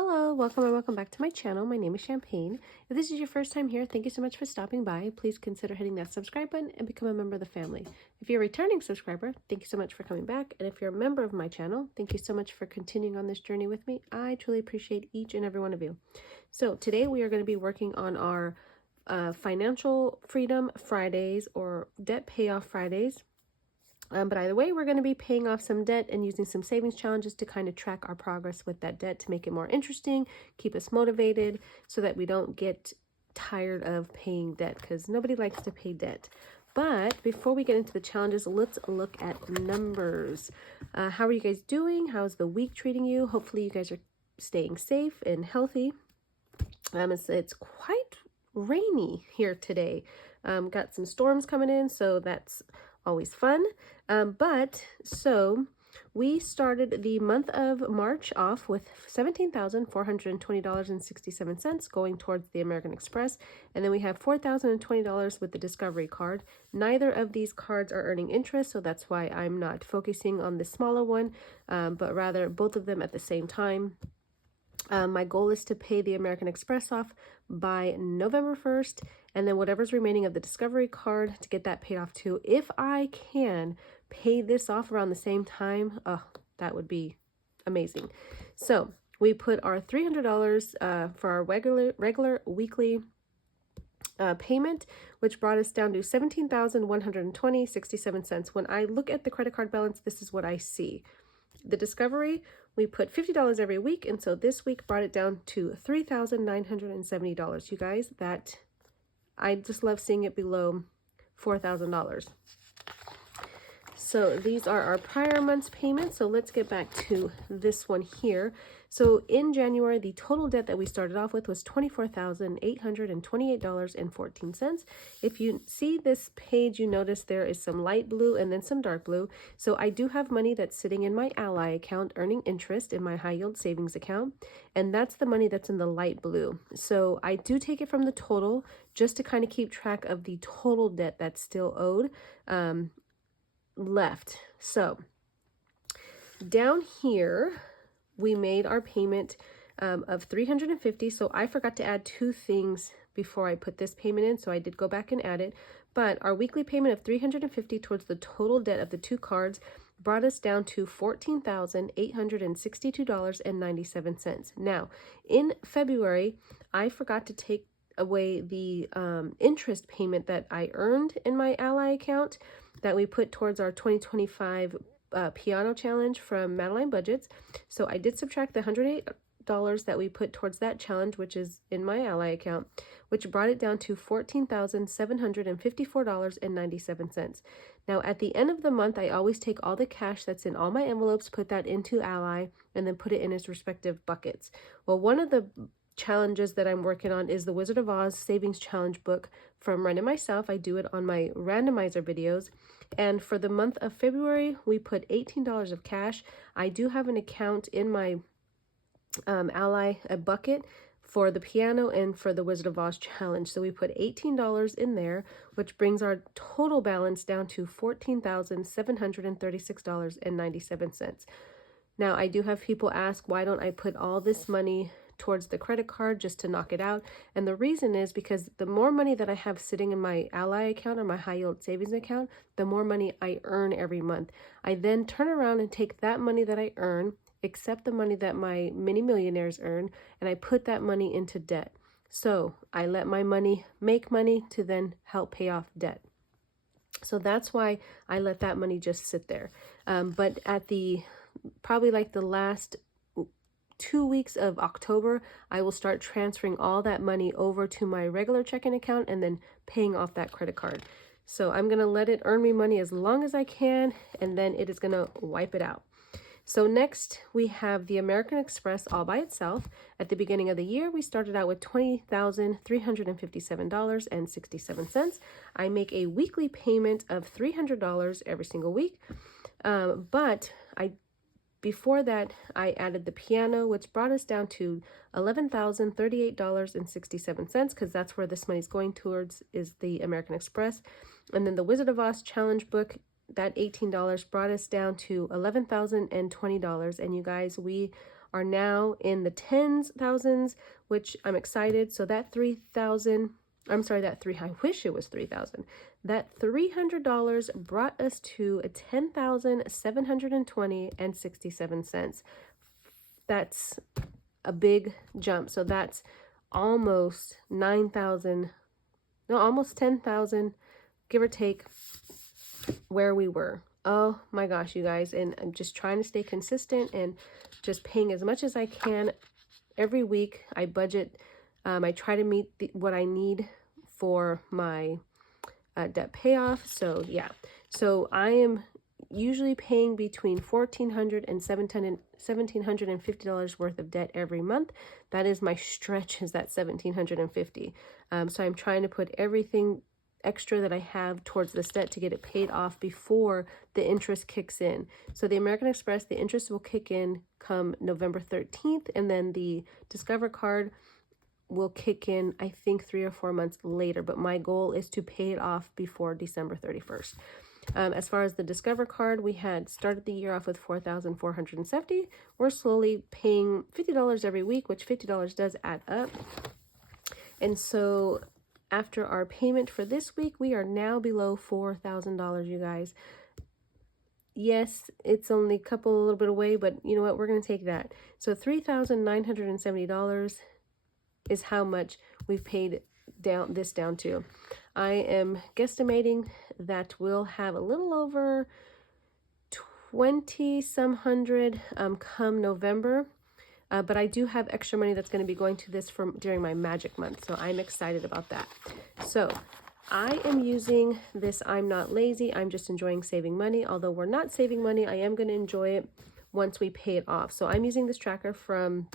Hello, welcome and welcome back to my channel. My name is Champagne. If this is your first time here, thank you so much for stopping by. Please consider hitting that subscribe button and become a member of the family. If you're a returning subscriber, thank you so much for coming back. And if you're a member of my channel, thank you so much for continuing on this journey with me. I truly appreciate each and every one of you. So today we are going to be working on our Financial Freedom Fridays or Debt Payoff Fridays. But either way, we're going to be paying off some debt and using some savings challenges to kind of track our progress with that debt to make it more interesting, keep us motivated so that we don't get tired of paying debt because nobody likes to pay debt. But before we get into the challenges, let's look at numbers. How are you guys doing? How's the week treating you? Hopefully you guys are staying safe and healthy. It's quite rainy here today. Got some storms coming in, so that's always fun. So we started the month of March off with $17,420.67 going towards the American Express, and then we have $4,020 with the Discovery card. Neither of these cards are earning interest, so that's why I'm not focusing on the smaller one, but rather both of them at the same time. My goal is to pay the American Express off by November 1st, and then whatever's remaining of the Discovery card to get that paid off too. If I can pay this off around the same time, that would be amazing. So we put our $300 for our regular weekly payment, which brought us down to $17,120.67. When I look at the credit card balance, this is what I see. The Discovery, we put $50 every week, and so this week brought it down to $3,970. You guys, that I just love seeing it below $4,000. So these are our prior month's payments. So let's get back to this one here. So in January, the total debt that we started off with was $24,828.14. If you see this page, you notice there is some light blue and then some dark blue. So I do have money that's sitting in my Ally account earning interest in my high yield savings account. And that's the money that's in the light blue. So I do take it from the total just to kind of keep track of the total debt that's still owed. Left. So down here we made our payment of $350. So I forgot to add two things before I put this payment in, so I did go back and add it. But our weekly payment of $350 towards the total debt of the two cards brought us down to $14,862.97. Now in February I forgot to take away the interest payment that I earned in my Ally account that we put towards our 2025 piano challenge from Madeline Budgets. So I did subtract the $108 that we put towards that challenge, which is in my Ally account, which brought it down to $14,754.97. Now at the end of the month, I always take all the cash that's in all my envelopes, put that into Ally, and then put it in its respective buckets. Well, one of the challenges that I'm working on is the Wizard of Oz Savings Challenge book from Ren and myself. I do it on my randomizer videos. And for the month of February, we put $18 of cash. I do have an account in my Ally, a bucket for the piano and for the Wizard of Oz challenge. So we put $18 in there, which brings our total balance down to $14,736.97. Now, I do have people ask, why don't I put all this money towards the credit card just to knock it out? And the reason is because the more money that I have sitting in my Ally account or my high yield savings account, the more money I earn every month. I then turn around and take that money that I earn, except the money that my mini millionaires earn, and I put that money into debt. So I let my money make money to then help pay off debt. So that's why I let that money just sit there. But at probably like the last 2 weeks of October, I will start transferring all that money over to my regular checking account and then paying off that credit card. So I'm going to let it earn me money as long as I can, and then it is going to wipe it out. So next we have the American Express all by itself. At the beginning of the year, we started out with $20,357.67. I make a weekly payment of $300 every single week. But before that, I added the piano, which brought us down to $11,038.67, because that's where this money is going towards, is the American Express. And then the Wizard of Oz challenge book, that $18 brought us down to $11,020. And you guys, we are now in the tens thousands, which I'm excited. So that 3,000, I'm sorry, I wish it was 3,000. That $300 brought us to 10,720 and 67 cents. That's a big jump. So that's almost 9,000, no, almost 10,000, give or take, where we were. Oh my gosh, you guys. And I'm just trying to stay consistent and just paying as much as I can every week. I budget. I try to meet what I need for my debt payoff. So yeah, so I am usually paying between $1,400 and $1,750 worth of debt every month. That is my stretch, is that $1,750. So I'm trying to put everything extra that I have towards this debt to get it paid off before the interest kicks in. So the American Express, the interest will kick in come November 13th, and then the Discover card will kick in, I think, 3 or 4 months later, but my goal is to pay it off before December 31st. As far as the Discover card, we had started the year off with $4,470. We're slowly paying $50 every week, which $50 does add up. And so after our payment for this week, we are now below $4,000, you guys. Yes, it's only a little bit away, but you know what? We're going to take that. So $3,970 is how much we've paid down to. I am guesstimating that we'll have a little over 20 some hundred come November. But I do have extra money that's going to be going to this during my magic month. So I'm excited about that. So I am using this I'm Not Lazy. I'm just enjoying saving money. Although we're not saving money, I am going to enjoy it once we pay it off. So I'm using this tracker from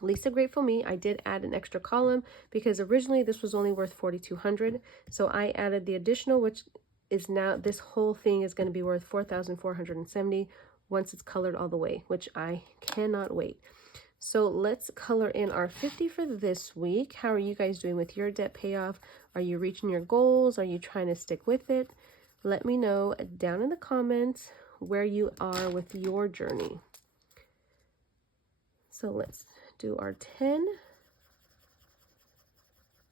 Lisa Grateful Me. I did add an extra column because originally this was only worth $4,200. So I added the additional, which is now, this whole thing is going to be worth $4,470 once it's colored all the way, which I cannot wait. So let's color in our 50 for this week. How are you guys doing with your debt payoff? Are you reaching your goals? Are you trying to stick with it? Let me know down in the comments where you are with your journey. So let's do our 10.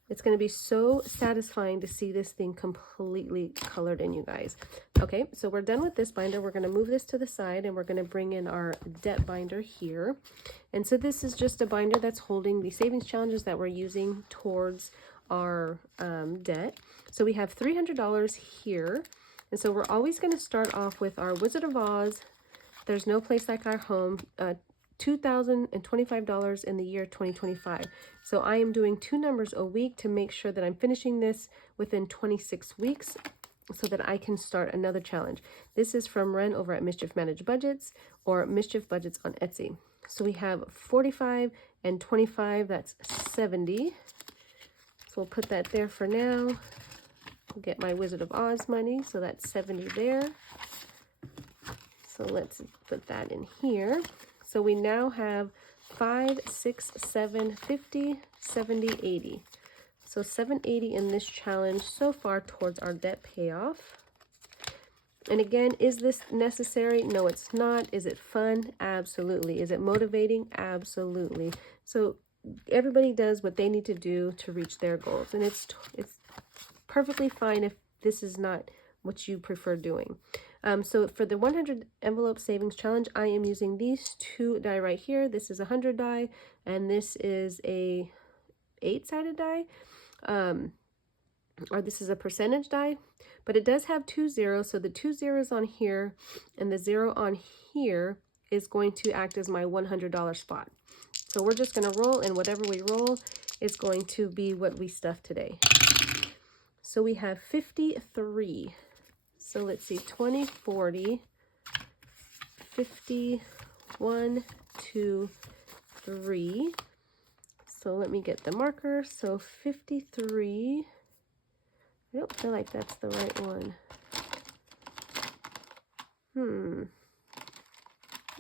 It's going to be so satisfying to see this thing completely colored in, you guys. Okay, so we're done with this binder. We're going to move this to the side and we're going to bring in our debt binder here. And so this is just a binder that's holding the savings challenges that we're using towards our debt. So we have $300 here. And so we're always going to start off with our Wizard of Oz, There's No Place Like Our Home, $2,025 in the year 2025. So I am doing 2 numbers a week to make sure that I'm finishing this within 26 weeks so that I can start another challenge. This is from Ren over at Mischief Managed Budgets or Mischief Budgets on Etsy. So we have 45 and 25, that's 70. So we'll put that there for now. I'll get my Wizard of Oz money, so that's 70 there. So let's put that in here. So we now have 5, 6, 7, 50, 70, 80. So 780 in this challenge so far towards our debt payoff. And again, is this necessary? No, it's not. Is it fun? Absolutely. Is it motivating? Absolutely. So everybody does what they need to do to reach their goals. And it's perfectly fine if this is not what you prefer doing. So for the 100 envelope savings challenge, I am using these 2 die right here. This is a 100 die, and this is a 8-sided die, or this is a percentage die, but it does have 2 zeros. So the 2 zeros on here and the 0 on here is going to act as my $100 spot. So we're just going to roll, and whatever we roll is going to be what we stuff today. So we have 53. So let's see, 20, 40, 50, 1, 2, 3. So let me get the marker. So 53. I don't feel like that's the right one.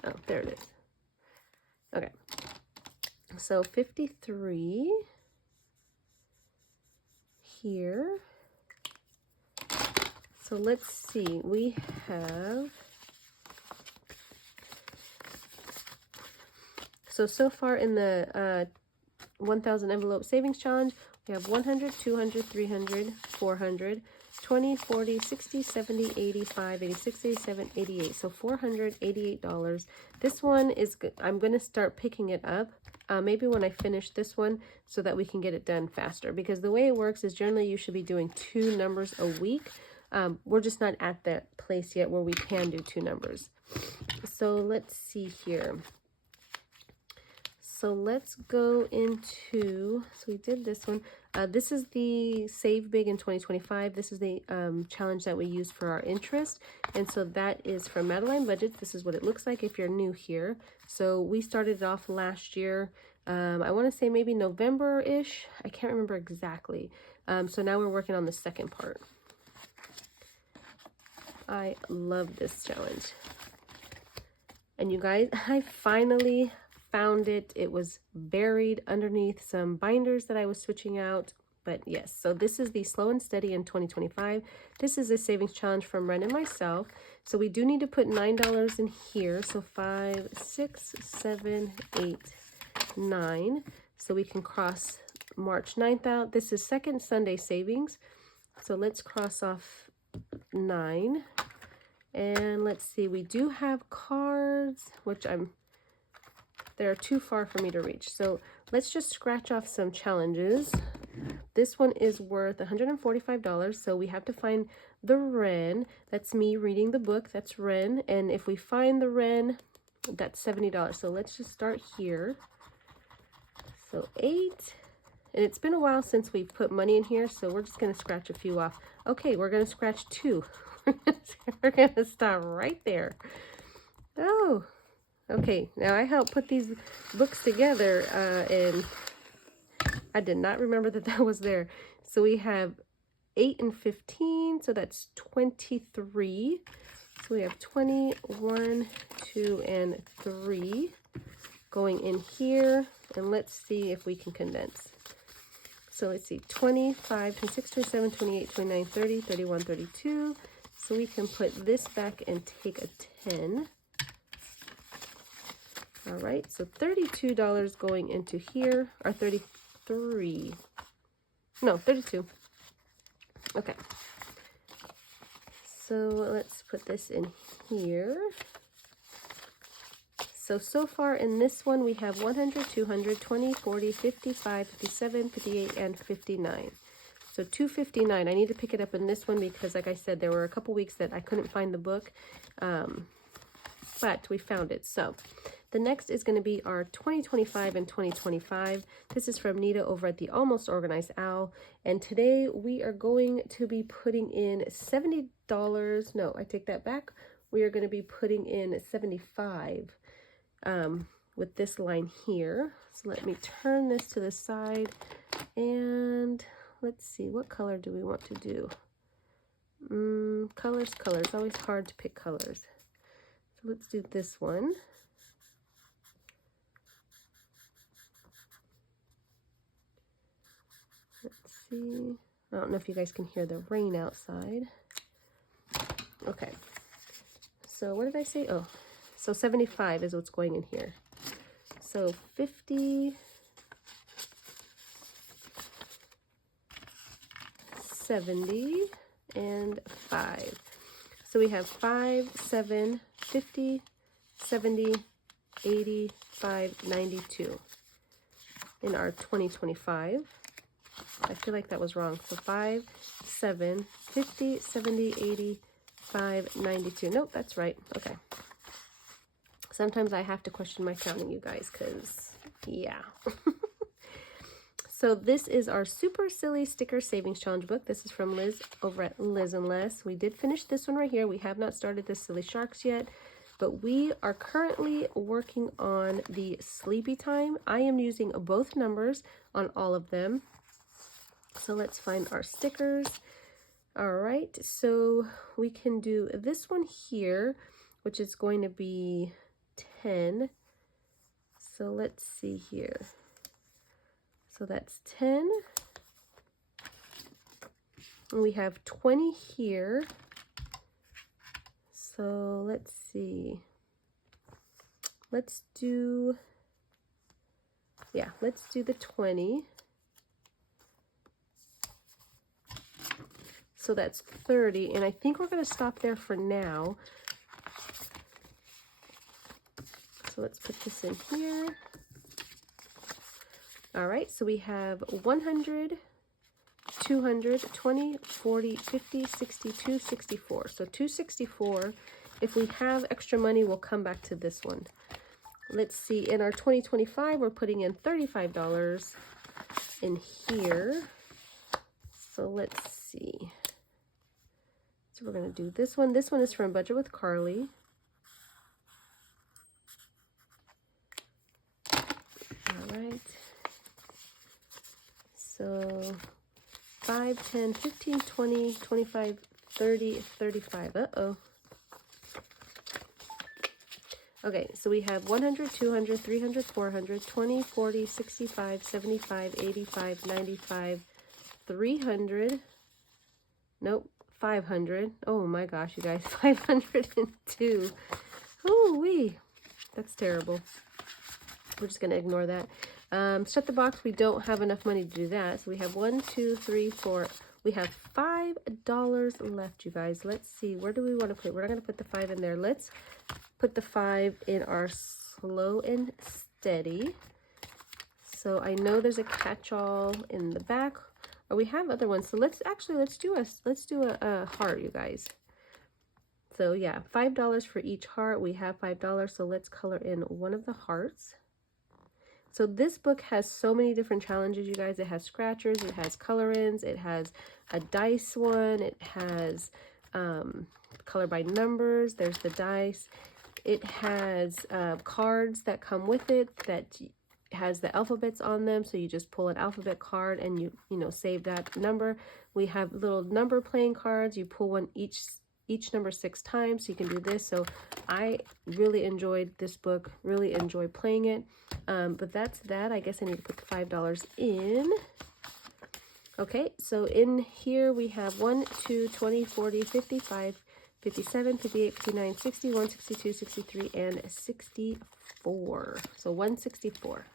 Oh, there it is. Okay. So 53 here. So let's see, we have So far in the 1,000 envelope savings challenge, we have 100, 200, 300, 400, 20, 40, 60, 70, 85, 86, 87, 88. So $488. This one is good. I'm going to start picking it up maybe when I finish this one so that we can get it done faster. Because the way it works is generally you should be doing 2 numbers a week. We're just not at that place yet where we can do 2 numbers. So let's see here. So let's go into, so we did this one. This is the Save Big in 2025. This is the challenge that we use for our interest. And so that is from Madeline Budgets. This is what it looks like if you're new here. So we started it off last year. I want to say maybe November-ish. I can't remember exactly. So now we're working on the second part. I love this challenge. And you guys, I finally found it. It was buried underneath some binders that I was switching out. But yes, so this is the Slow and Steady in 2025. This is a savings challenge from Ren and myself. So we do need to put $9 in here. So 5, 6, 7, 8, 9. So we can cross March 9th out. This is second Sunday savings. So let's cross off 9. And let's see, we do have cards, which they're too far for me to reach. So let's just scratch off some challenges. This one is worth $145. So we have to find the Ren. That's me reading the book. That's Ren. And if we find the Ren, that's $70. So let's just start here. So 8. And it's been a while since we've put money in here. So we're just going to scratch a few off. Okay, we're going to scratch 2. We're going to stop right there. Oh. Okay, now I helped put these books together, and I did not remember that that was there. So we have 8 and 15, so that's 23. So we have 20, 1, 2, and 3 going in here, and let's see if we can condense. So let's see, 25, 26, 27, 28, 29, 30, 31, 32. So we can put this back and take a 10. All right, so $32 going into here, or 33. No, 32. Okay. So let's put this in here. So far in this one, we have 100, 200, 20, 40, 55, 57, 58, and 59. So 259. I need to pick it up in this one because, like I said, there were a couple weeks that I couldn't find the book, but we found it. So the next is going to be our 2025 and 2025. This is from Nita over at the Almost Organized Owl. And today we are going to be putting in $70. No, I take that back. We are going to be putting in 75 with this line here. So let me turn this to the side and let's see, what color do we want to do? Colors. Always hard to pick colors. So let's do this one. Let's see. I don't know if you guys can hear the rain outside. Okay. So what did I say? Oh, so 75 is what's going in here. So 50, 70, and 5. So we have 5, 7, 50, 70, 85, 92 in our 2025. I feel like that was wrong. So 5, 7, 50, 70, 85, 92. Nope, that's right. Okay. Sometimes I have to question my counting, you guys, because, yeah. So this is our Super Silly Sticker Savings Challenge book. This is from Liz over at Liz and Les. We did finish this one right here. We have not started the Silly Sharks yet, but we are currently working on the Sleepy Time. I am using both numbers on all of them. So let's find our stickers. All right, so we can do this one here, which is going to be 10. So let's see here. So that's 10. And we have 20 here. So let's see. Let's do Yeah, let's do the 20. So that's 30, and I think we're going to stop there for now. So let's put this in here. All right, so we have 100, 200, 20, 40, 50, 62, 64. So 264. If we have extra money, we'll come back to this one. Let's see, in our 2025, we're putting in $35 in here. So let's see. So we're going to do this one. This one is from Budget with Carly. All right. So 5, 10, 15, 20, 25, 30, 35. Uh-oh. Okay, so we have 100, 200, 300, 400, 20, 40, 65, 75, 85, 95, 300. Nope, 500. Oh my gosh, you guys, 502. Ooh-wee. That's terrible. We're just going to ignore that. Shut the box. We don't have enough money to do that. So we have 1, 2, 3, 4. We have $5 left, you guys. Let's see. Where do we want to put it? We're not going to put the 5 in there. Let's put the 5 in our slow and steady. So I know there's a catch-all in the back. Or we have other ones. So let's do a heart, you guys. So yeah, $5 for each heart. We have $5. So let's color in one of the hearts. So this book has so many different challenges, you guys. It has scratchers, it has color-ins, it has a dice one, it has color by numbers, there's the dice. It has cards that come with it that has the alphabets on them, so you just pull an alphabet card and you save that number. We have little number playing cards. You pull one each number 6 times, so you can do this. So I really enjoyed this book, really enjoy playing it. But that's that. I guess I need to put the $5 in. Okay, so in here we have 1, 2, 20, 40, 55, 57, 58, 59, 61, 62, 63, and 64. So 164.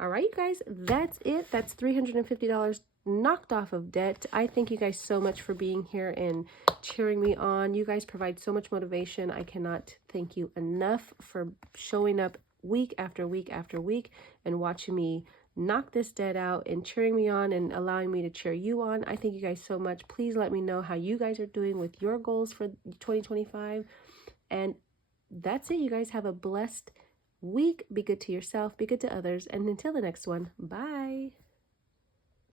All right, you guys, that's it. That's $350 knocked off of debt. I thank you guys so much for being here and cheering me on. You guys provide so much motivation. I cannot thank you enough for showing up week after week after week and watching me knock this debt out and cheering me on and allowing me to cheer you on. I thank you guys so much. Please let me know how you guys are doing with your goals for 2025. And that's it. You guys have a blessed week. Be good to yourself, be good to others, and until the next one, bye.